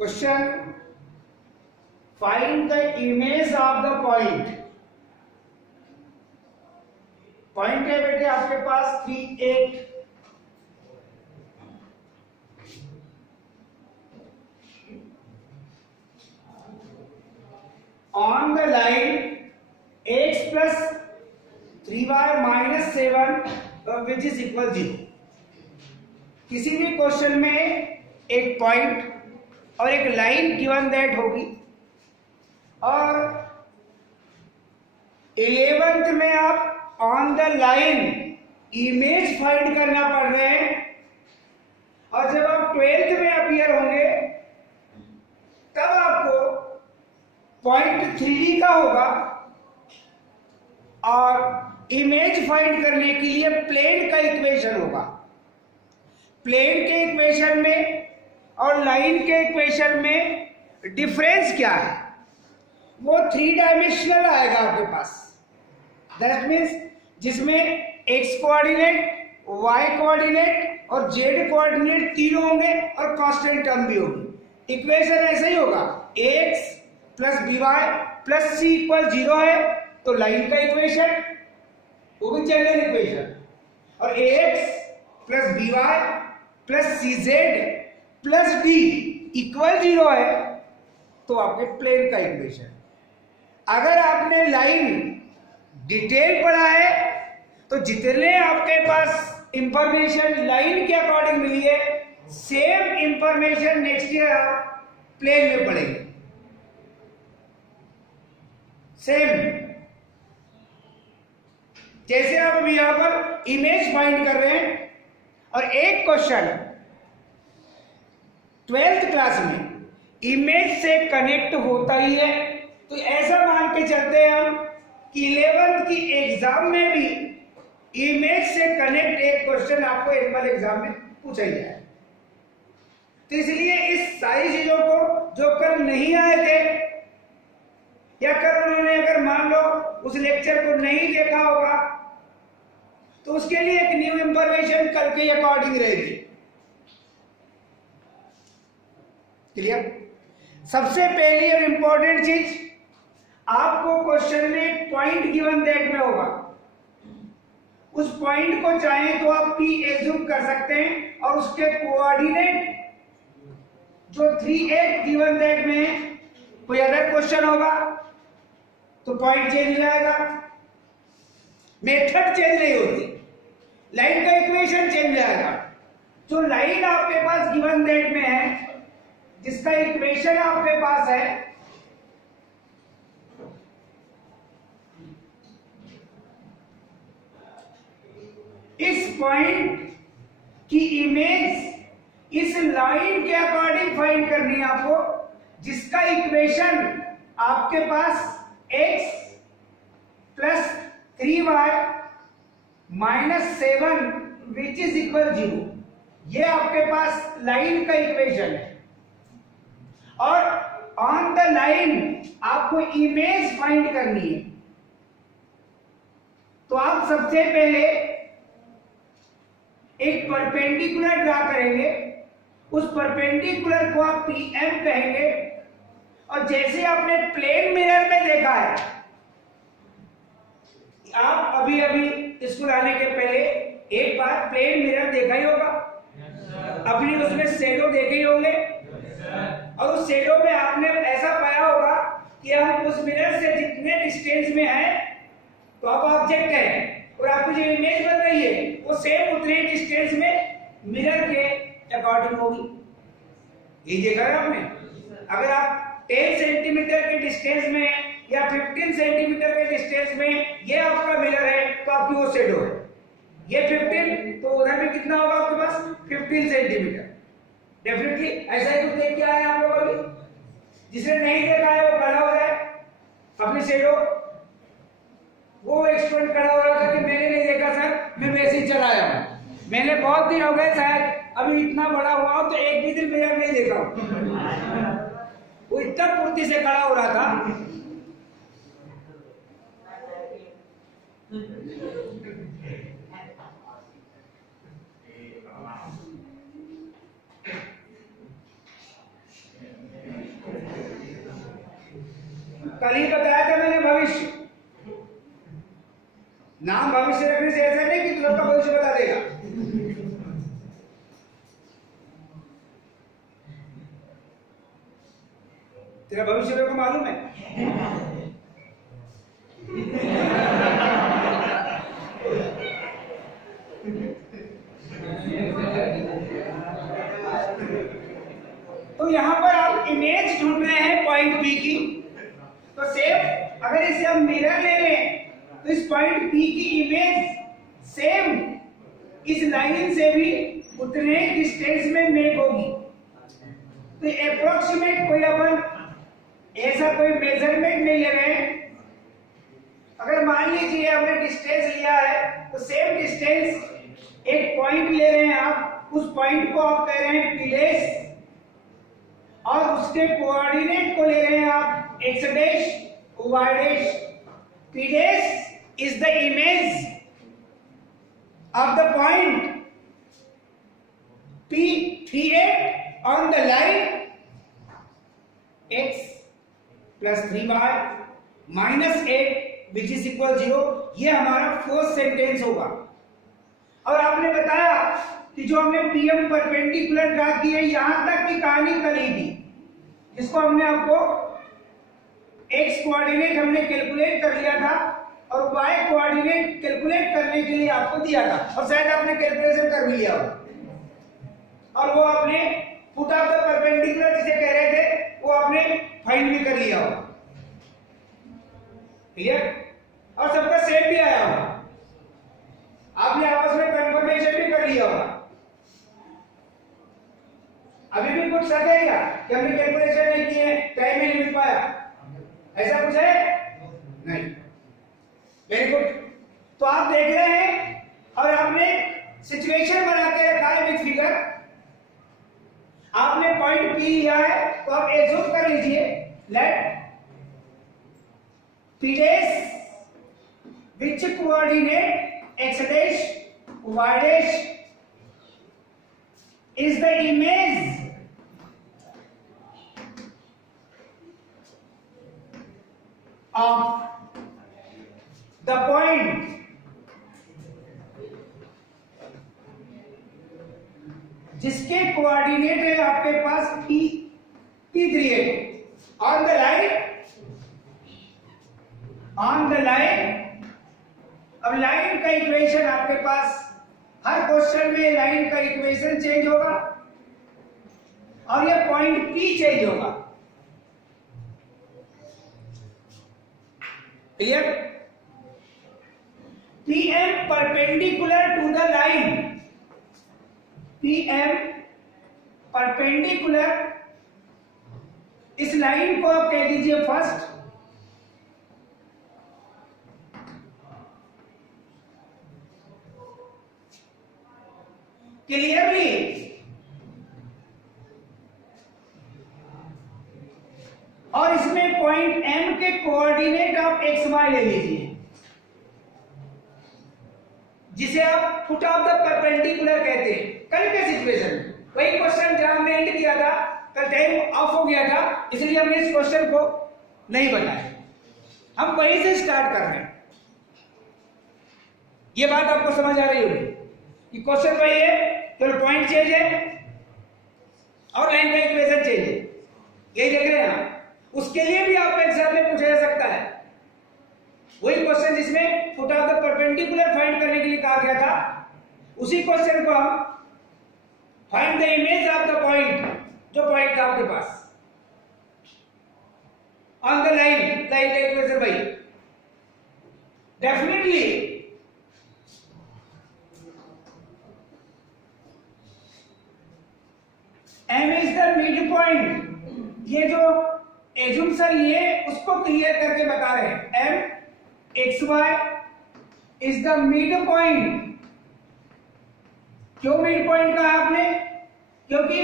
Question, find the image of the point. Point है बेटे आपके पास 3, 8, on the line x plus 3y minus 7 which is equal 0। किसी भी question में एक पॉइंट और एक लाइन गिवन दैट होगी और 11th में आप on the line image find करना पड़ रहे हैं और जब आप 12th में अपीयर होंगे तब आपको पॉइंट 3D का होगा और इमेज फाइंड करने के लिए प्लेन का इक्वेशन होगा। प्लेन के इक्वेशन में और लाइन के इक्वेशन में डिफरेंस क्या है, वो 3 डायमेंशनल आएगा आपके पास। दैट मीन्स जिसमें x कोऑर्डिनेट, y कोऑर्डिनेट और z कोऑर्डिनेट तीनों होंगे और कांस्टेंट टर्म भी होगी। इक्वेशन ऐसे ही होगा, ax plus by plus c equal 0 है तो लाइन का इक्वेशन वो भी जनरल इक्वेशन, और ax plus by plus cz plus d equal 0 है तो आपके प्लेन का इक्वेशन। अगर आपने लाइन डिटेल पढ़ा है तो जितने आपके पास इंफॉर्मेशन लाइन के अकॉर्डिंग मिली है सेम इंफॉर्मेशन नेक्स्ट ईयर आप प्लेन में पढ़ेंगे। सेम जैसे आप अभी यहां पर इमेज फाइंड कर रहे हैं और एक क्वेश्चन 12th क्लास में इमेज से कनेक्ट होता ही है, तो ऐसा मान के चलते हैं हम कि 11th की एग्जाम में भी इमेज से कनेक्ट एक क्वेश्चन आपको एनुअल एग्जाम में पूछा ही जाए। तो इसलिए इस सारी चीजों को जो कल नहीं आए थे या कल उन्होंने अगर मान लो उस लेक्चर को नहीं देखा होगा तो उसके लिए एक न्यू इंफॉर्मेशन कल के अकॉर्डिंग रहेगी। क्लियर? सबसे पहली और इंपॉर्टेंट चीज, आपको क्वेश्चन में पॉइंट गिवन दैट में होगा, उस पॉइंट को चाहे तो आप P एज्यूम कर सकते हैं और उसके कोऑर्डिनेट जो 3, 8 गिवन दैट में है, कोई अदर क्वेश्चन होगा तो पॉइंट चेंज हो जाएगा, मेथड चेंज नहीं होती, लाइन का इक्वेशन चेंज हो जाएगा। जो लाइन आपके पास गिवन दैट में है, जिसका इक्वेशन आपके पास है, इस पॉइंट की इमेज इस लाइन के अकॉर्डिंग फाइंड करनी है आपको, जिसका इक्वेशन आपके पास x plus 3y minus 7 which is equal 0, ये आपके पास लाइन का इक्वेशन है। और ऑन द लाइन आपको इमेज फाइंड करनी है, तो आप सबसे पहले एक परपेंडिकुलर ड्रा करेंगे, उस परपेंडिकुलर को आप PM कहेंगे, और जैसे आपने प्लेन मिरर में देखा है, आप अभी अभी स्कूल आने के पहले एक बार प्लेन मिरर देखा ही होगा, अपनी उसमें शेडो देखे ही होंगे, और उस शेडो में आपने ऐसा पाया होगा कि हम उस मिरर से जितने डिस्टेंस में हैं तो आप ऑब्जेक्ट है और आपकी जो इमेज बन रही है वो सेम उतने डिस्टेंस में मिरर के अकॉर्डिंग होगी। ये देखा है आपने? अगर आप 10 सेंटीमीटर के डिस्टेंस में या 15 सेंटीमीटर के डिस्टेंस में ये आपका मिरर है तो आपकी वो शेडो है, ये 15 तो उधर भी कितना होगा आपके पास 15 सेंटीमीटर। डेफिनेटली ऐसा ही कुछ देख के आए आप लोग अभी, जिसने नहीं देखा है वो खड़ा हो जाए अपनी शेडो। वो एक्सपर्ट खड़ा हो रहा था कि मैंने नहीं देखा सर, मैं वैसे ही चलाया हूं, मैंने बहुत दिन हो गए शायद अभी इतना बड़ा हुआ हूं तो एक भी दिन मिरर नहीं देखा हूं। वो इतना फुर्ती से खड़ा हो रहा था। कल ही बताया था मैंने भविष्य। नाम भविष्य रखने से ऐसा नहीं कि तुम का भविष्य बता देगा। तेरा भविष्य मेरे को मालूम है। तो यहां पर आप इमेज ढूंढ रहे हैं पॉइंट बी की, तो सेम अगर इसे हम मिरर ले लें तो इस पॉइंट बी की इमेज सेम इस लाइन से भी उतने डिस्टेंस में मेक होगी। तो अप्रोक्सीमेट कोई अपन ऐसा कोई मेजरमेंट नहीं ले रहे हैं। अगर मान लीजिए हमने डिस्टेंस लिया है तो सेम डिस्टेंस एक पॉइंट ले रहे हैं आप, उस पॉइंट को आप कह रहे हैं पी डैश और उसके कोऑर्डिनेट को ले रहे हैं आप x dash y dash. P dash is the image of the point P38 on the line x plus 3y minus 8 which is equal 0। ये हमारा फर्स्ट सेंटेंस होगा। और आपने बताया कि जो हमने पीएम परपेंडिकुलर ड्रा की है यहां तक की कहानी करी थी, जिसको हमने आपको एक्स कोऑर्डिनेट हमने कैलकुलेट कर लिया था और y कोऑर्डिनेट कैलकुलेट करने के लिए आपको दिया था, और शायद आपने कैलकुलेशन कर भी लिया होगा और वो आपने पुट ऑफ द परपेंडिकुलर जिसे कह रहे थे वो आपने फाइंड भी कर लिया होगा। क्लियर? और सबका सेम भी आया होगा, आपने आपस में कंफर्मेशन भी कर लिया होगा। अभी भी कुछ शक है क्या कि हमने कैलकुलेशन नहीं किए, टाइम नहीं मिल पाया, ऐसा कुछ है? नहीं। Very good. तो आप देख रहे हैं और आपने सिचुएशन बना के रखा है विद फिगर। आपने पॉइंट पी लिया है तो आप एज्यूम कर लीजिए let P dash which coordinate x dash y dash is the image of the point जिसके कोऑर्डिनेट है आपके पास P38 ऑन द लाइन। अब लाइन का इक्वेशन आपके पास हर क्वेश्चन में लाइन का इक्वेशन चेंज होगा और ये पॉइंट P चेंज होगा। Clear? PM perpendicular to the line, PM perpendicular इस लाइन को आप कह दीजिए फर्स्ट, क्लियरली और इसमें पॉइंट M के कोऑर्डिनेट आप एक्स वाई ले लीजिए जिसे आप फुट ऑफ द परपेंडिकुलर कहते हैं। कल के सिचुएशन में वही क्वेश्चन जहां हमने एंड किया था, कल टाइम ऑफ हो गया था इसलिए हमने इस क्वेश्चन को नहीं बताया, हम वहीं से स्टार्ट कर रहे हैं। ये बात आपको समझ आ रही होगी कि क्वेश्चन वही है, केवल पॉइंट चेंज है और लाइन का इक्वेशन चेंज है, यही देख रहे हैं आप। उसके लिए भी आपको एग्जाम में पूछा जा सकता है वही क्वेश्चन जिसमें foot of the perpendicular find करने के लिए कहा गया था, उसी क्वेश्चन को हम find the image of the point, जो पॉइंट था आपके पास ऑन द लाइन का इक्वेशन भाई definitely M is the mid point. ये जो एजुम्पशन ये उसको क्लियर करके बता रहे हैं। M x y is the midpoint. क्यों मिड पॉइंट कहा आपने? क्योंकि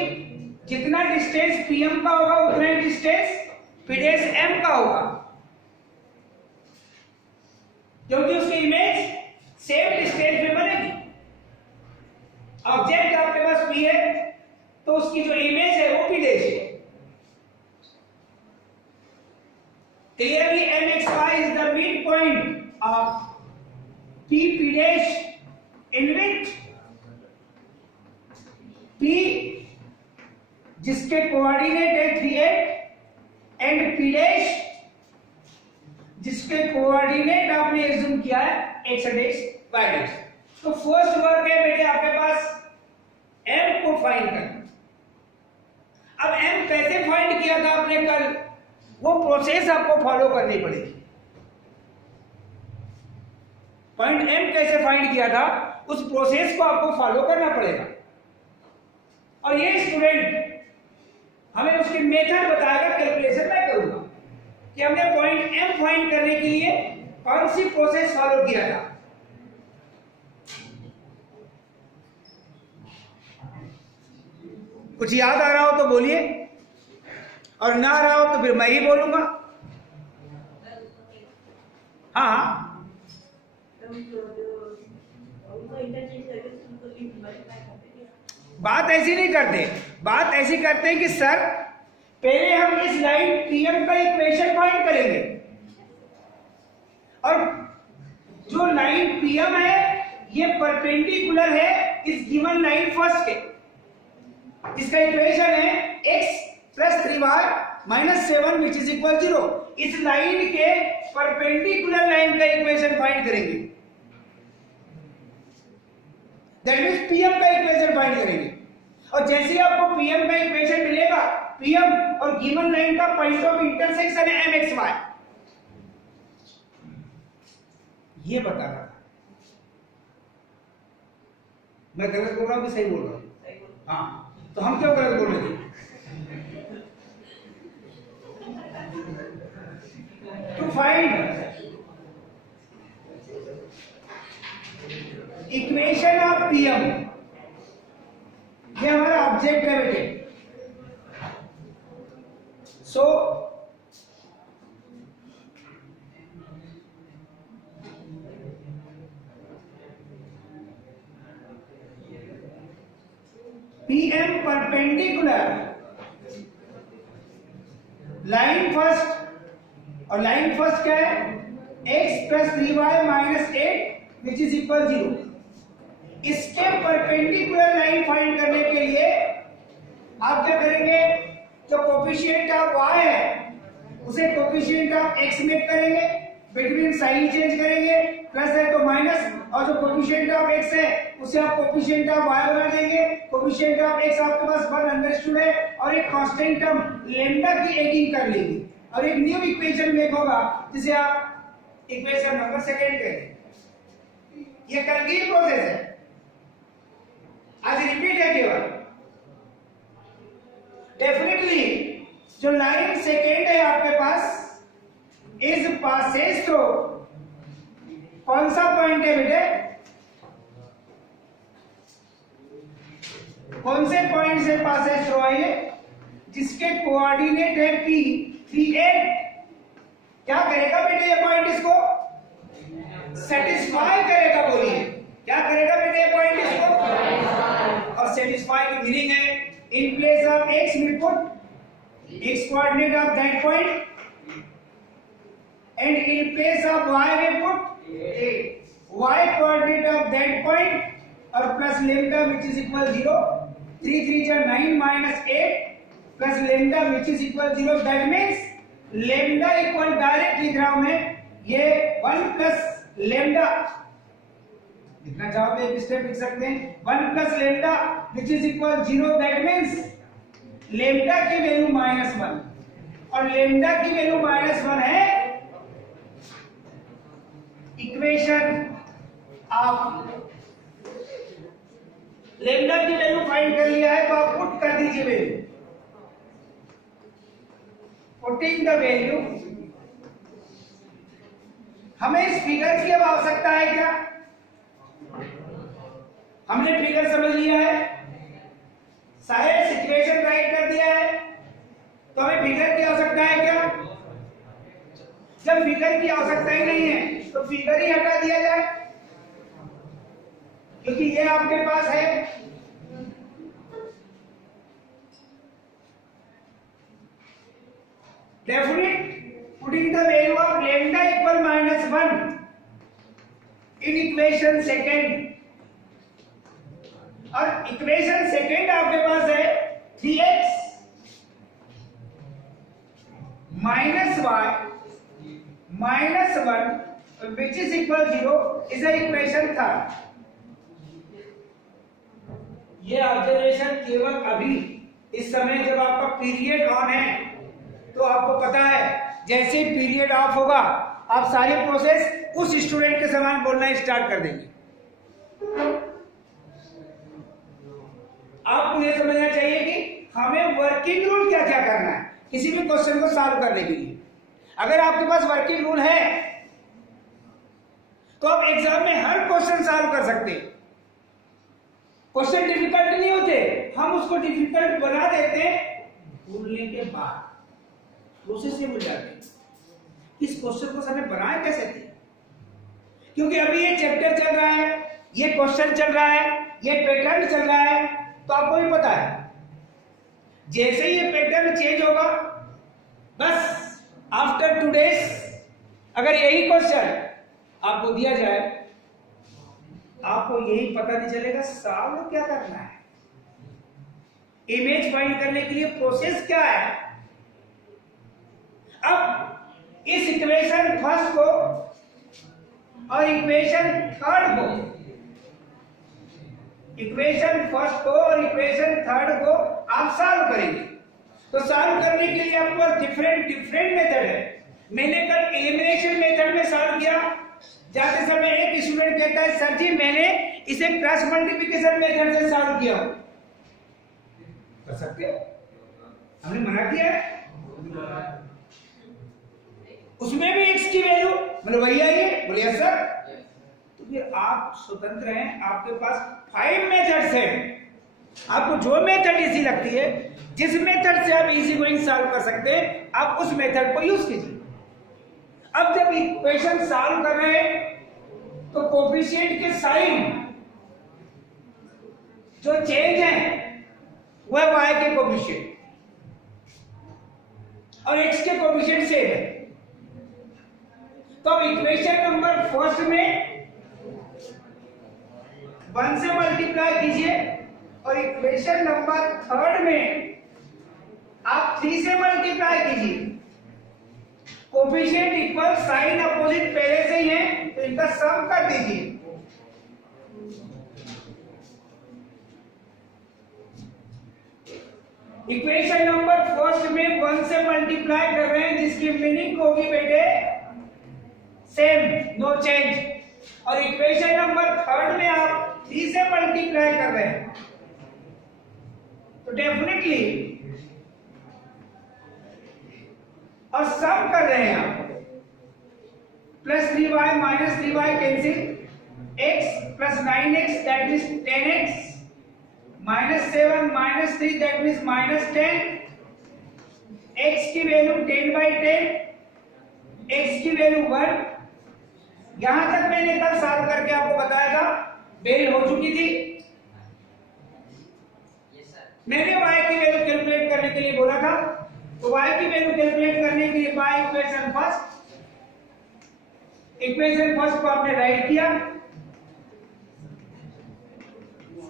जितना डिस्टेंस PM का होगा उतना ही डिस्टेंस P डैश M का होगा, क्योंकि उसकी इमेज सेम डिस्टेंस में बनेगी। ऑब्जेक्ट आपके पास P है तो उसकी जो इमेज है वो P डैश है। क्लियरली इन विच P जिसके कोऑर्डिनेट है 3, 8 एंड P डैश जिसके कोऑर्डिनेट आपने एज्यूम किया है x डैश y डैश। तो फर्स्ट वर्क है बेटे आपके पास m को फाइंड करना। अब m कैसे फाइंड किया था आपने कल, वो प्रोसेस आपको फॉलो करनी पड़ेगी। पॉइंट m कैसे फाइंड किया था उस प्रोसेस को आपको फॉलो करना पड़ेगा। और ये स्टूडेंट हमें उसकी मेथड बताएगा, कैलकुलेशन मैं करूंगा कि हमने पॉइंट m फाइंड करने के लिए कौन सी प्रोसेस फॉलो किया था। कुछ याद आ रहा हो तो बोलिए, और ना आ रहा हो तो फिर मैं ही बोलूंगा। हाँ बात ऐसी नहीं करते, बात ऐसी करते हैं कि सर पहले हम इस लाइन पीएम का इक्वेशन फाइंड करेंगे, और जो लाइन पीएम है ये परपेंडिकुलर है इस गिवन लाइन फर्स्ट के, इसका इक्वेशन है x + 3y - 7 which is equal 0। इस लाइन के परपेंडिकुलर लाइन का इक्वेशन फाइंड करेंगे, दैट मींस पीएम का इक्वेशन फाइंड करेंगे। और जैसे ही आपको पीएम का इक्वेशन मिलेगा, पीएम और गिवन लाइन का पॉइंट ऑफ इंटरसेक्शन है mxy, ये बताना था। मैं गलत बोल रहा हूं कि सही बोल रहा हूं? हाँ, तो हम क्यों गलत बोल रहे थे? To find equation of PM, ये हमारा ऑब्जेक्ट है बेटे। So PM perpendicular line first, और लाइन फर्स्ट क्या है x + 3y - 8 which is equal 0। इसके परपेंडिकुलर लाइन फाइंड करने के लिए आप क्या करेंगे, जो कोफिशिएंट ऑफ y है उसे कोफिशिएंट ऑफ x में करेंगे, बिटवीन साइन चेंज करेंगे, प्लस है तो माइनस, और जो कोफिशिएंट ऑफ x है उसे आप कोफिशिएंट ऑफ y बना देंगे। कोफिशिएंट ऑफ x आपके पास 1 अंडरस्टूड है, और एक कांस्टेंट टर्म लैम्डा की एडिंग कर लेंगे, और एक न्यू इक्वेशन मेक होगा जिसे आप इक्वेशन नंबर 2 कहेंगे। ये कल की प्रोसेस है, आज रिपीट है केवल। डेफिनेटली जो लाइन सेकेंड है आपके पास इज पासेस थ्रू, कौन सा पॉइंट है बेटे, कौन से पॉइंट से पासेस थ्रू आइए, जिसके कोऑर्डिनेट है p 3, 8। क्या करेगा बेटे ये पॉइंट, इसको सेटिस्फाई करेगा। बोलिए क्या करेगा बेटे ये पॉइंट इसको, और सेटिस्फाई की मीनिंग है in place of x we put x coordinate of that point, and in place of y we put y coordinate of that point, और plus lambda which is equal 0, 3 3 9 - 8 plus lambda which is equal 0, that means lambda equal direct लिख रहा हूं मैं, ये 1 plus lambda लिखना चाहो तो एक स्टेप लिख सकते हैं, 1 plus lambda which is equal 0, that means lambda की वैल्यू -1, और lambda की वैल्यू -1 है इक्वेशन आप lambda की वैल्यू फाइंड कर लिया है, तो आप पुट कर दीजिए वैल्यू, पुटिंग द वैल्यू। हमें इस फिगर की अब आवश्यकता है क्या, हमने फिगर समझ लिया है, शायद सिचुएशन राइट कर दिया है, तो हमें फिगर की आवश्यकता है क्या। जब फिगर की आवश्यकता ही नहीं है तो फिगर ही हटा दिया जाए, क्योंकि ये आपके पास है। Definite putting the value of lambda equal -1 in equation second, और इक्वेशन सेकेंड आपके पास है 3x minus y minus 1 which is equal 0 is the equation third. ये ऑब्जर्वेशन केवल अभी इस समय जब आपका पीरियड ऑन है तो आपको पता है, जैसे पीरियड ऑफ होगा आप सारी प्रोसेस उस स्टूडेंट के समान बोलना स्टार्ट कर देंगे। आपको ये समझना चाहिए कि हमें वर्किंग रूल क्या क्या करना है किसी भी क्वेश्चन को सॉल्व करने के लिए। अगर आपके पास वर्किंग रूल है तो आप एग्जाम में हर क्वेश्चन सॉल्व कर सकते हैं। क्वेश्चन डिफिकल्ट नहीं होते, हम उसको डिफिकल्ट बना देते हैं भूलने के बाद, प्रोसेस से भूल जाते हैं इस क्वेश्चन को हमने बनाया कैसे थे, क्योंकि अभी ये चैप्टर चल रहा है, ये क्वेश्चन चल रहा है, ये पैटर्न चल रहा है, तो आपको भी पता है जैसे ही ये पैटर्न चेंज होगा, बस आफ्टर 2 days अगर यही क्वेश्चन आपको दिया जाए, आपको यही पता नहीं चलेगा सॉल्व क्या करना है, इमेज फाइंड करने के लिए प्रोसेस क्या है। अब इस इक्वेशन फर्स्ट को और इक्वेशन थर्ड को, इक्वेशन फर्स्ट को और इक्वेशन थर्ड को आप सॉल्व करेंगे। तो सॉल्व करने के लिए आपको डिफरेंट मेथड है। मैंने कल एलिमिनेशन मेथड में सॉल्व किया, जाते समय एक स्टूडेंट कहता है सर जी मैंने इसे क्रॉस मल्टीप्लिकेशन मेथड से सॉल्व किया। कर सकते हो, हमने मना किया है। उसमें भी x की वैल्यू मतलब वही आई है, बोले यस सर। तो फिर आप स्वतंत्र हैं, आपके पास 5 मेथड्स हैं, आपको जो मेथड इजी लगती है, जिस मेथड से आप इजी गोइंग सॉल्व कर सकते हैं, आप उस मेथड को यूज कीजिए। अब जब इक्वेशन सॉल्व कर रहे हैं तो कोफिशिएंट के साइन जो चेंज है वह y के कोफिशिएंट और x के कोफिशिएंट सेम है। तो अब इक्वेशन नंबर फर्स्ट में 1 से मल्टीप्लाई कीजिए और इक्वेशन नंबर थर्ड में आप 3 से मल्टीप्लाई कीजिए। कोफिशिएंट इक्वल, साइन अपोजिट पहले से ही है तो इनका सम कर दीजिए। इक्वेशन नंबर फर्स्ट में 1 से मल्टीप्लाई कर रहे हैं जिसकी मीनिंग होगी बेटे सेम, नो चेंज। और इक्वेशन नंबर थर्ड में आप 3 से मल्टीप्लाई कर रहे हैं तो डेफिनेटली और सम कर रहे हैं आप, plus 3y minus 3y cancel, x plus 9x that means 10x, minus 7 minus 3 that means minus 10, x की वैल्यू 10/10, x की वैल्यू 1। यहां तक मैंने कल सॉल्व करके आपको बताया था, बेल हो चुकी थी। मैंने y की वैल्यू कैलकुलेट करने के लिए बोला था, तो y की वैल्यू कैलकुलेट करने के लिए बाय इक्वेशन फर्स्ट को आपने राइट किया।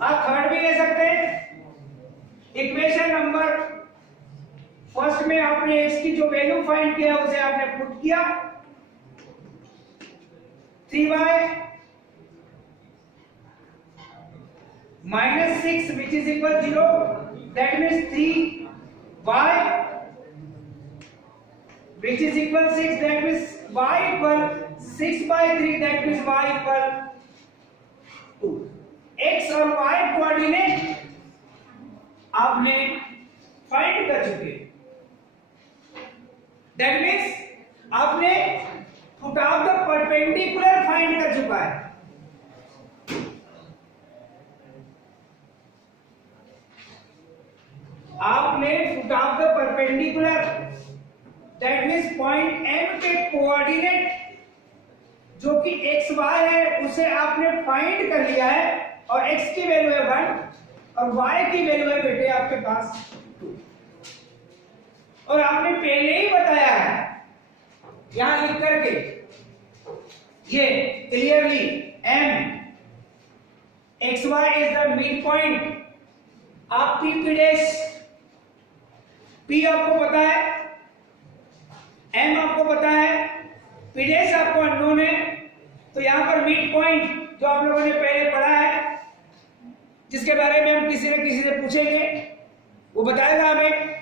आप थर्ड भी ले सकते हैं। इक्वेशन नंबर फर्स्ट में आपने x की जो वैल्यू फाइंड किया उसे आपने पुट किया, 3y minus 6 which is equal 0, that means 3y which is equal 6, that means y equal 6/3, that means y equal 2। x और y कोऑर्डिनेट आपने फाइंड कर चुके, that means आपने foot of the perpendicular find कर चुका है। आपने foot of the perpendicular that means point M के कोऑर्डिनेट जो कि XY है उसे आपने फाइंड कर लिया है, और x की वैल्यू है 1 और y की वैल्यू है बेटे आपके पास 2। और आपने पहले ही बताया है यहां लिख करके ये clearly M XY is the mid point आप पी पी डैश, पी आपको पता है, एम आपको पता है, पी डैश आपको अननोन है, तो यहां पर मिड पॉइंट जो आप लोगों ने पहले पढ़ा है, जिसके बारे में हम किसी न किसी से पूछेंगे, वो बताएगा हमें।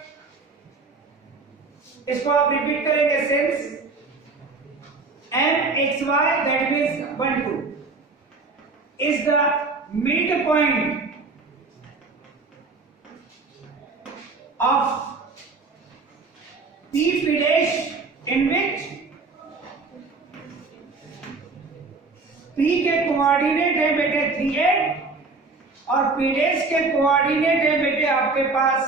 इसको आप रिपीट करेंगे, since M x y that means 1 2 is the midpoint of P P dash in which P के कोऑर्डिनेट है बेटे 3 8 और पी डैश के कोऑर्डिनेट है बेटे आपके पास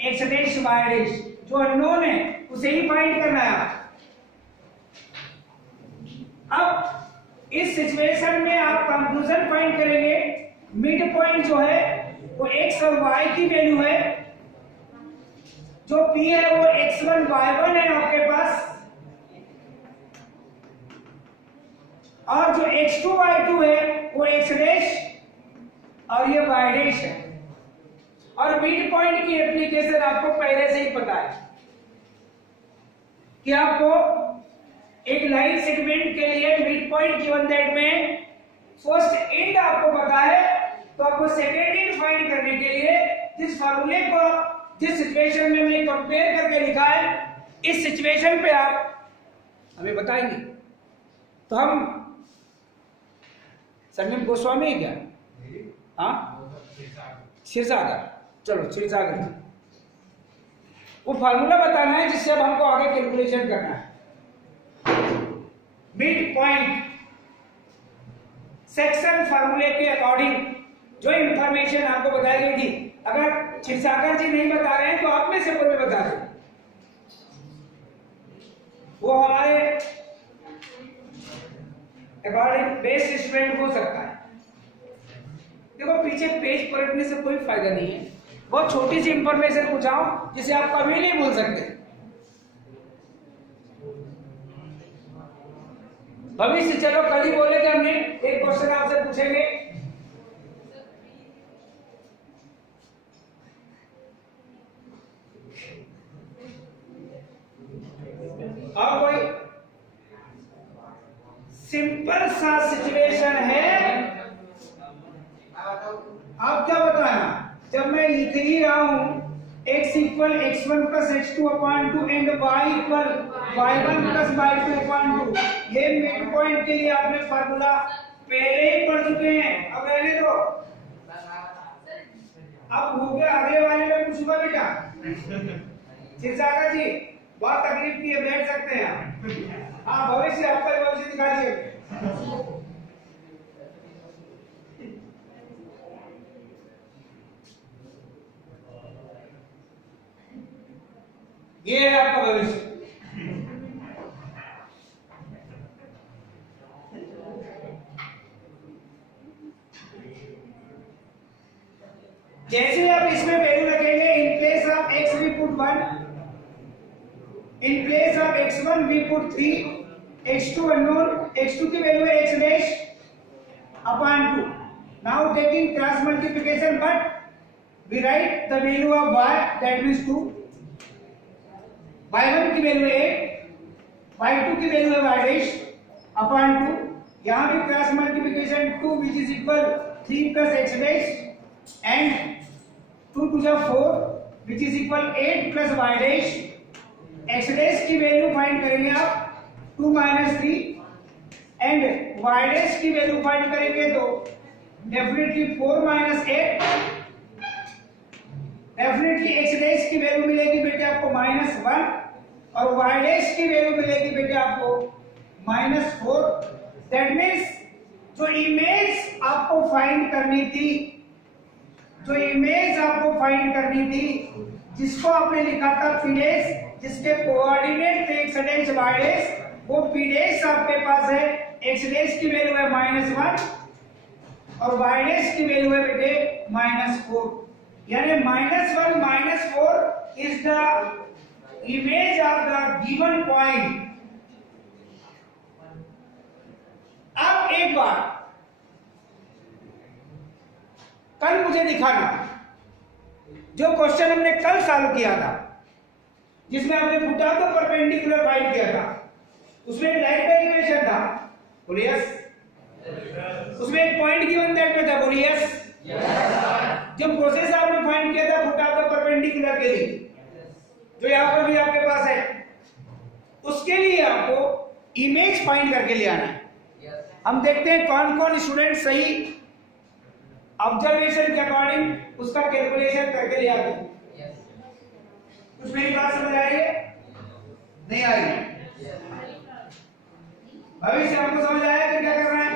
एक्स डैश वाई डैश, जो अननोन है उसे ही फाइंड करना है। अब इस सिचुएशन में आप कंक्लूजन फाइंड करेंगे। मिड पॉइंट जो है वो एक्स और वाई की वैल्यू है, जो पी है वो x1 y1 है आपके पास, और जो x2 y2 है वो x डैश और ये y डैश है। और मिड पॉइंट की एप्लीकेशन आपको पहले से ही पता है कि आपको एक लाइन सेगमेंट के लिए मिड पॉइंट गिवन दैट में फर्स्ट एंड आपको पता है, तो आपको सेकेंड एंड फाइंड करने के लिए जिस फार्मूले को जिस सिचुएशन में हमने कंपेयर करके लिखा है, इस सिचुएशन पे आप हमें बताएंगे। तो हम संगम गोस्वामी है क्या? हाँ, क्षीरसागर, चलो क्षीरसागर, वो फार्मूला बताना है जिससे अब हमको आगे कैलकुलेशन करना है। मिड पॉइंट सेक्शन फार्मूले के अकॉर्डिंग जो इंफॉर्मेशन आपको बताई गई थी, अगर क्षीरसागर जी नहीं बता रहे हैं तो आप में से कोई भी बता दे, वो हमारे अकॉर्डिंग बेस्ट स्टूडेंट हो सकता है। देखो पीछे पेज पलटने से कोई फायदा नहीं है, बहुत छोटी सी इंफॉर्मेशन पूछाओ जिसे आप कभी नहीं भूल सकते। भविष्य, चलो कल ही बोले थे हमने एक क्वेश्चन आपसे पूछेंगे। और कोई सिंपल सा सिचुएशन है, आप क्या बताना, जब मैं लिख ही रहा हूं x equal x1 plus x2 upon 2 and y equal y1 plus y2 upon 2, ये मिड पॉइंट के लिए आपने फार्मूला पहले ही पढ़ चुके हैं। अब रहने दो, अब हो गया, अगले वाले में पूछूंगा बेटा। क्षीरसागर जी बहुत तकलीफ की है, बैठ सकते हैं आप। हाँ, भविष्य आपका भविष्य दिखा दिए। ये है आपका भविष्य। जैसे आप इसमें वैल्यू रखेंगे, in place of x we put 1, in place of x1 we put 3, x2 unknown, x2 की वैल्यू है x dash upon 2। Now taking cross multiplication, but we write the value of y that means 2, y1 की value है 8, y2 की value है y dash upon 2। यहां भी cross multiplication 2 which is equal 3 plus x dash and 2 to the 4 which is equal 8 plus y dash। x dash की value find करेंगे आप 2 minus 3 and y dash की value find करेंगे तो definitely 4 minus 8, definitely x dash की value मिलेगी बेटे आपको -1 और y dash की वैल्यू मिलेगी बेटे आपको -4। दैट मीन्स जो इमेज आपको फाइंड करनी थी, जो इमेज आपको फाइंड करनी थी, जिसको आपने लिखा था पी डैश, जिसके कोऑर्डिनेट थे x डैश y डैश, वो पी डैश आपके पास है, x डैश की वैल्यू है -1 और y डैश की वैल्यू है बेटे -4, यानी -1 -4 is the image of the given point. अब एक बार कल मुझे दिखाना जो क्वेश्चन हमने कल सॉल्व किया था, जिसमें हमने foot of the perpendicular find किया था, उसमें एक लाइन का इक्वेशन था, बोलिए यस। उसमें एक पॉइंट गिवन दैट में था, बोलिए यस। जो प्रोसेस आपने फाइंड किया था फुट ऑफ द परपेंडिकुलर के लिए, जो यहाँ पर भी आपके पास है, उसके लिए आपको इमेज फाइंड करके ले आना है। हम देखते हैं कौन कौन स्टूडेंट सही ऑब्जर्वेशन के अकॉर्डिंग उसका कैलकुलेशन करके ले आते हैं। कुछ मेरी बात समझ आ रही है? नहीं आ रही है? भविष्य आपको समझ आया कि क्या करना है?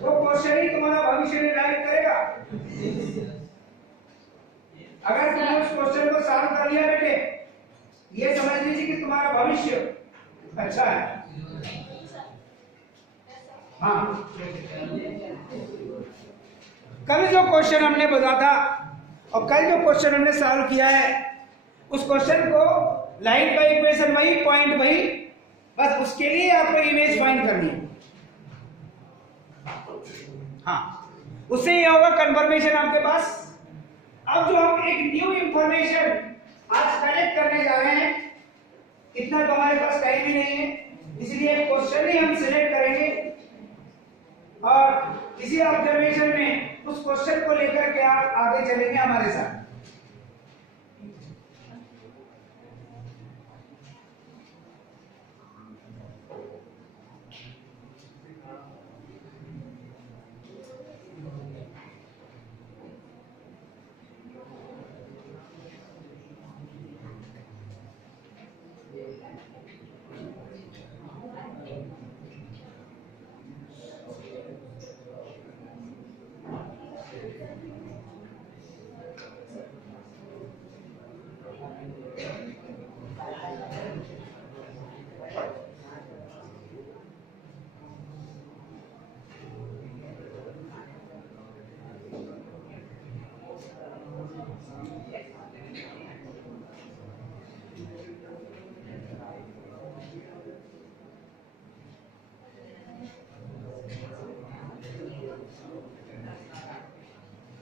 वो क्वेश्चन ही तुम्हारा भविष्य निर्धारित करेगा। अगर तुमने उस क्वेश्चन को सॉल्व कर लिया बेटे, ये समझ लीजिए कि तुम्हारा भविष्य अच्छा है। हाँ, कल जो क्वेश्चन हमने बताया था और कल जो क्वेश्चन हमने सॉल्व किया है, उस क्वेश्चन को लाइन का इक्वेशन वही, पॉइंट वही, बस उसके लिए आपको इमेज फाइंड करनी है। हाँ, उससे ये होगा कंफर्मेशन आपके पास। अब जो हम एक न्यू इंफॉर्मेशन आज कलेक्ट करने जा रहे हैं, इतना तो हमारे पास टाइम ही नहीं है, इसलिए एक क्वेश्चन ही हम सिलेक्ट करेंगे और इसी ऑब्जर्वेशन में उस क्वेश्चन को लेकर के आप आगे चलेंगे हमारे साथ।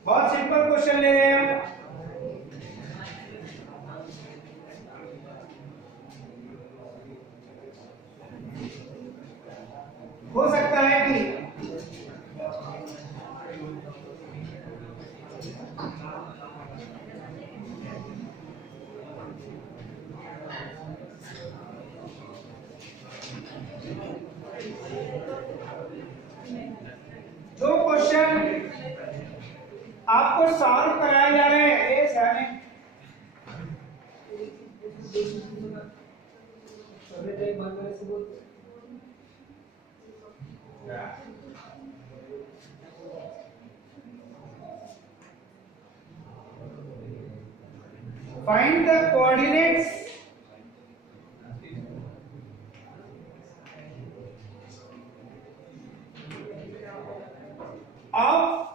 बहुत सिंपल क्वेश्चन ले रहे हैं हम। हो सकता है कि जो क्वेश्चन आपको सॉल्व कराए जा रहे हैं, find the coordinates of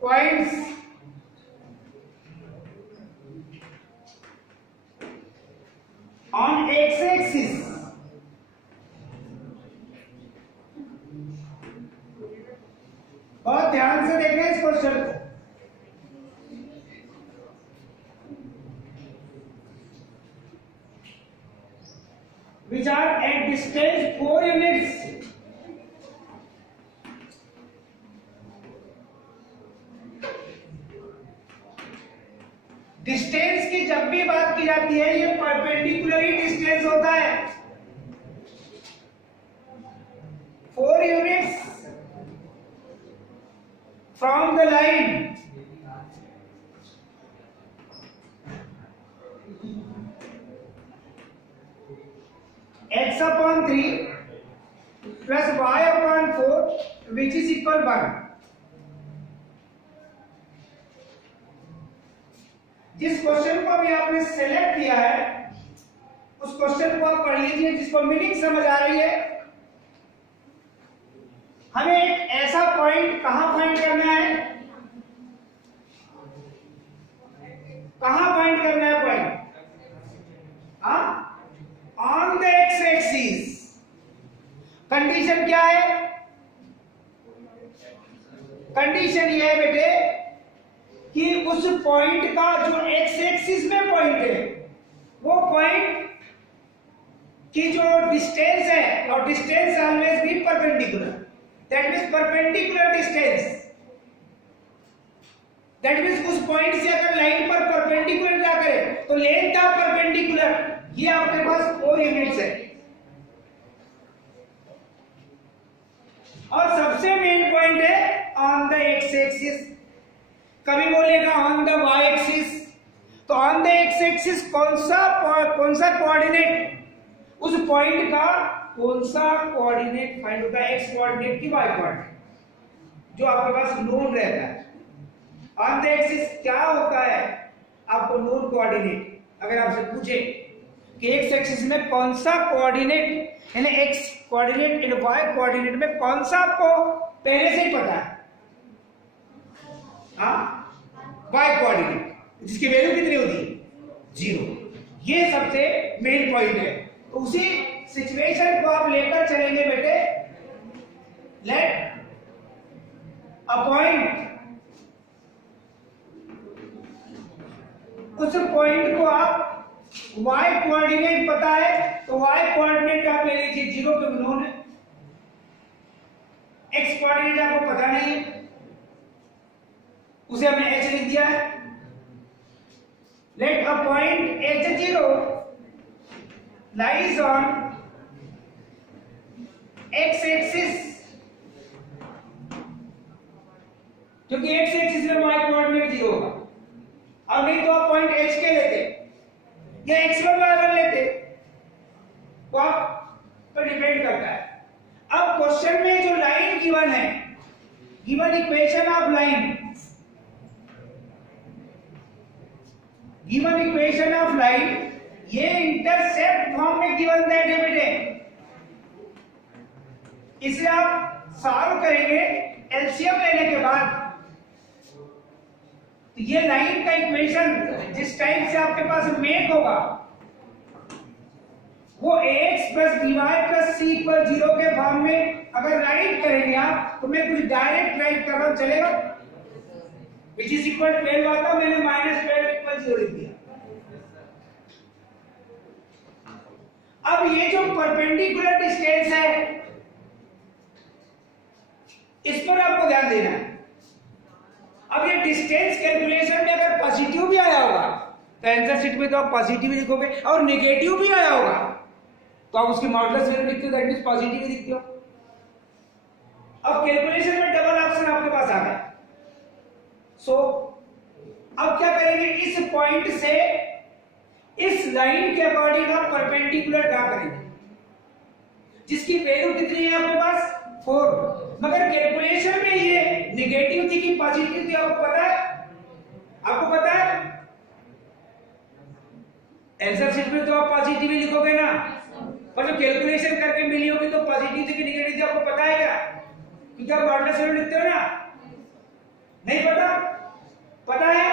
points on x-axis बहुत ध्यान से देखें इस क्वेश्चन को। which are at distance 4 units distance की जब भी बात की जाती है, ये परपेंडिकुलरी डिस्टेंस होता है। 4 units from the line x/3 plus y/4 which is equal 1। जिस क्वेश्चन को अभी आपने सेलेक्ट किया है, उस क्वेश्चन को आप पढ़ लीजिए, जिसको मीनिंग समझ आ रही है। हमें एक ऐसा पॉइंट कहां फाइंड करना है, कहां फाइंड करना है point? On the x axis. Condition क्या है? कंडीशन ये है बेटे कि उस पॉइंट का जो एक्स एक्सिस में पॉइंट है वो पॉइंट की जो डिस्टेंस है, और distance always be perpendicular, that means perpendicular distance, that means उस पॉइंट से अगर लाइन पर परपेंडिकुलर क्या करे तो लेंथ ऑफ परपेंडिकुलर, ये आपके पास 4 यूनिट्स है। और सबसे मेन पॉइंट है ऑन द एक्स एक्सिस, कभी बोलेगा ऑन द वाई एक्सिस, तो ऑन द एक्स एक्सिस कौन सा कोऑर्डिनेट, उस पॉइंट का कौन सा कोऑर्डिनेट फाइंड होता है, एक्स कोऑर्डिनेट की वाई कोऑर्डिनेट, जो आपके पास नोन रहता है। ऑन द एक्सिस क्या होता है आपको नोन कोऑर्डिनेट, अगर आपसे पूछे कि एक्स एक्सिस में कौन सा कोऑर्डिनेट, यानी x coordinate and y coordinate में कौन सा आपको पहले से ही पता है, वाई कोऑर्डिनेट, जिसकी वैल्यू कितनी होती है 0, ये सबसे मेन पॉइंट है। तो उसी सिचुएशन को आप लेकर चलेंगे बेटे, लेट अ पॉइंट, उस पॉइंट को आप y कोऑर्डिनेट पता है तो y कोऑर्डिनेट आप ले लीजिए 0 पे नोन है, x कोऑर्डिनेट आपको पता नहीं है, उसे हमने h लिख दिया है। Let a point h0 lies on x axis, क्योंकि x एक्सिस में y कोऑर्डिनेट 0 होगा। अब नहीं तो आप पॉइंट h के लेते या x1 y1 लेते, तो आप तो डिपेंड करता है। अब क्वेश्चन में जो लाइन गिवन है, given equation of line, given equation of line, ये इंटरसेप्ट फॉर्म में गिवन दैट है बेटे, इसे आप सॉल्व करेंगे एलसीएम लेने के बाद, तो ये लाइन का इक्वेशन जिस टाइप से आपके पास मेक होगा वो ax plus dy plus c equal 0 के फॉर्म में अगर राइट करेंगे आप, तो मैं कुछ डायरेक्ट राइट कर रहा हूं, चलेगा, विच इज इक्वल 12 आता, मैंने -12 इक्वल 0 लिख दिया। अब ये जो परपेंडिकुलर डिस्टेंस है इस पर आपको ध्यान देना है। अब ये डिस्टेंस कैलकुलेशन में अगर पॉजिटिव भी आया होगा तो आंसर शीट में तो आप पॉजिटिव ही लिखोगे, और नेगेटिव भी आया होगा तो आप उसकी मॉडुलस वैल्यू लिखते हो, दैट मींस पॉजिटिव ही लिखते हो। अब कैलकुलेशन में डबल ऑप्शन आपके पास आ गया। सो अब क्या करेंगे, इस पॉइंट से इस लाइन के अकॉर्डिंग आप परपेंडिकुलर ड्रा करेंगे, जिसकी वैल्यू कितनी है आपके पास 4, मगर कैलकुलेशन में ये नेगेटिव थी कि पॉजिटिव थी, आपको पता है, आपको पता है, आंसर शीट में तो आप पॉजिटिव ही लिखोगे ना, पर जो कैलकुलेशन करके मिली होगी तो पॉजिटिव थी कि नेगेटिव थी आपको पता है क्या, क्योंकि आप मॉडुलस वैल्यू लिखते हो ना, नहीं पता, पता है,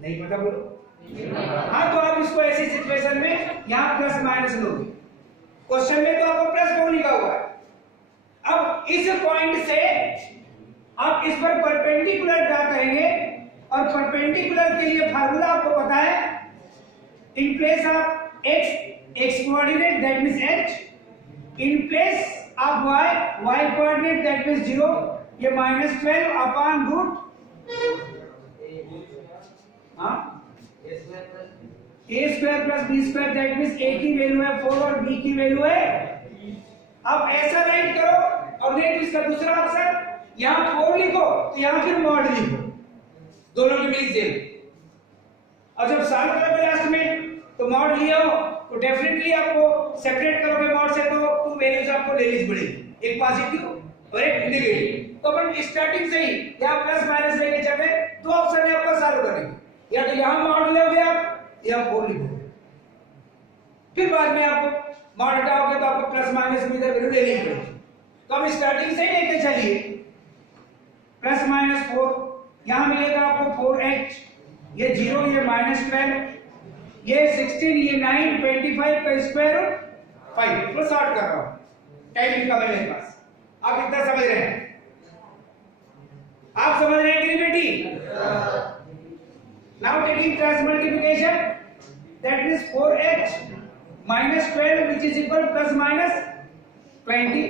नहीं पता बोलो, हाँ, तो आप इसको ऐसी सिचुएशन में यहां प्लस माइनस लोगे, क्वेश्चन में तो आपको प्लस 4 लिखा हुआ है। अब इस पॉइंट से आप इस पर परपेंडिकुलर ड्रा करेंगे, और परपेंडिकुलर के लिए फार्मूला आपको पता है, in place of x coordinate that means h, in place of y coordinate that means 0, ये -12 upon root a square plus b square, that means a की वैल्यू है 4 और b की वैल्यू है। अब ऐसा राइट करो, और देख इसका दूसरा ऑप्शन, यहां 4 लिखो तो यहां फिर मॉड लिखो, दोनों की मीनिंग सेम। और जब सॉल्व करोगे लास्ट में तो मॉड लिया हो तो डेफिनेटली आपको सेपरेट करोगे मॉड से, तो 2 वैल्यूज आपको ले लीज पड़ेगी, एक पॉजिटिव और एक नेगेटिव। तो अपन स्टार्टिंग से ही यहां प्लस माइनस लेके चले, 2 ऑप्शन है आपका सॉल्व करने, या तो यहां मॉड लोगे आप या 4 लिखोगे, फिर बाद में आपको मॉड हटाओगे तो आपको प्लस माइनस में वैल्यू ले लेनी पड़ेगी। तो हम स्टार्टिंग से ही लेके चलिए, प्लस माइनस 4, यहां मिलेगा आपको 4h, ये 0, ये -12, ये 16, ये 9, 25 का स्क्वायर 5, तो सॉर्ट कर रहा हूं, टाइम कम है मेरे पास, आप इतना समझ रहे हैं। आप समझ रहे हैं कि नहीं बेटी? Now taking cross multiplication, that means 4h minus 12 which is equal plus minus 20.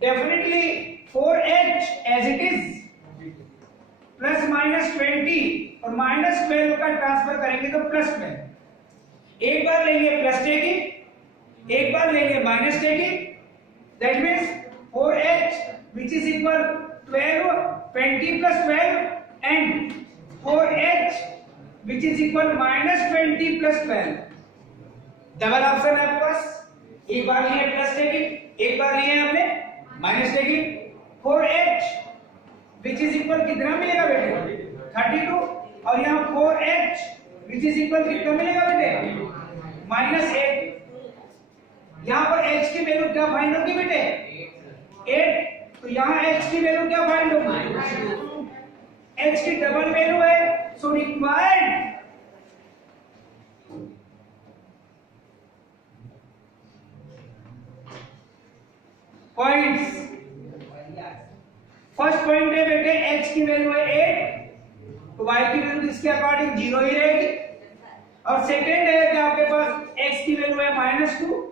Definitely 4h as it is plus minus 20 और minus 12 का ट्रांसफर करेंगे तो प्लस 12. एक बार लेंगे प्लस टेकिंग, एक बार लेंगे minus taking, that means 4h which is equal 12 20 plus 12 and 4h which is equal minus 20 plus 12. Double option है आपके पास. एक बार लिए प्लस टेकिंग, एक बार लिए हमने minus taking. 4h which is equal कितना मिलेगा बेटे? 32. और यहाँ 4h which is equal कितना मिलेगा बेटे? माइनस 8. यहाँ पर h की वैल्यू क्या फाइंड होगी बेटे? 8. तो यहाँ h की वैल्यू क्या फाइंड होगी? h की डबल वैल्यू है, so required points. First point है बेटे h की वैल्यू है 8, तो y की वैल्यू इसके अकॉर्डिंग 0 ही रहेगी. और सेकेंड है कि आपके पास x की वैल्यू है -2,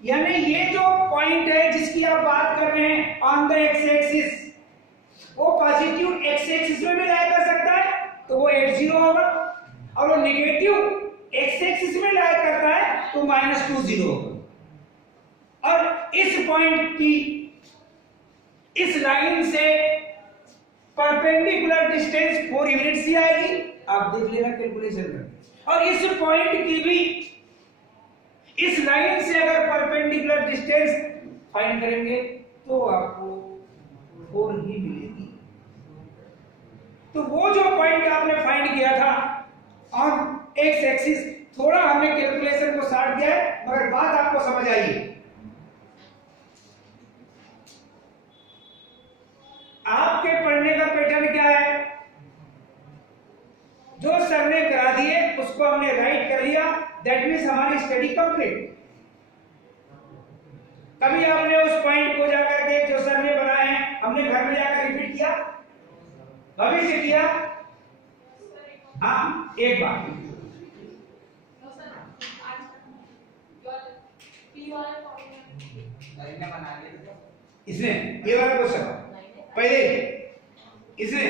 यानी ये जो पॉइंट है जिसकी आप बात कर रहे हैं ऑन द x एक्सिस, वो पॉजिटिव x एक्सिस में भी लाई कर सकता है तो वो 80 होगा, और वो नेगेटिव x एक्सिस में लाई करता है तो -20 होगा. और इस पॉइंट की इस लाइन से परपेंडिकुलर डिस्टेंस 4 यूनिट्स ही आएगी. आप देख लेना कैलकुलेशन में. और इस पॉइंट की भी इस लाइन से अगर परपेंडिकुलर डिस्टेंस फाइंड करेंगे तो आपको 4 ही मिलेगी. तो वो जो पॉइंट आपने फाइंड किया था ऑन एक्स एक्सिस, थोड़ा हमने कैलकुलेशन को साट दिया है, मगर बात आपको समझ आई है. आपके पढ़ने का पैटर्न क्या है? जो सर ने करा दिए उसको हमने राइट कर लिया, दैट मीन्स हमारी स्टडी कंप्लीट. कभी आपने उस पॉइंट को जाकर के जो सर ने बनाए हैं हमने घर में जाकर रिपीट किया? भविष्य किया? हाँ, एक बार. इसने ये वाला क्वेश्चन पहले इसने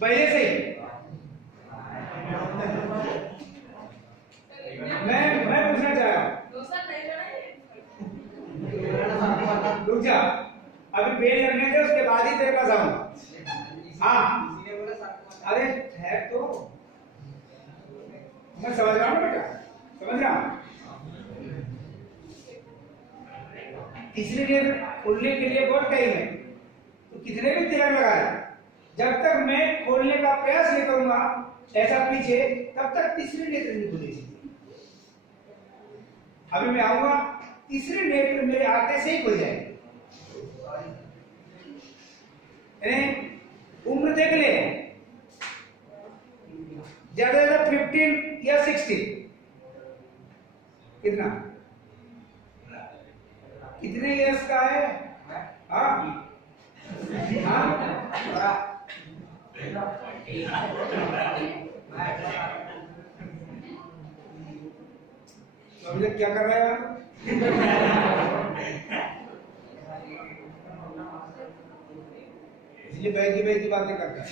पहले से मैं पूछना चाह रहा हूं. रुक जा, अभी बेल लगने दे, उसके बाद ही तेरे पास आऊंगा. हाँ, अरे है तो मैं समझ रहा हूँ बेटा, समझ रहा हूँ. तीसरी गेयर खोलने के लिए बहुत टाइम है, तो कितने भी तिलक लगाए, जब तक मैं खोलने का प्रयास नहीं करूंगा ऐसा पीछे, तब तक तीसरी नेत्र नहीं खुलेगी. अभी मैं आऊंगा, तीसरी नेत्र मेरे आते से ही खुल जाएगी. उम्र देख ले, ज्यादा ज्यादा 15 या 16. कितना कितने इयर्स का है? हाँ हाँ, समझे क्या कर रहा है? इसलिए बैठी बैठी बातें करता है.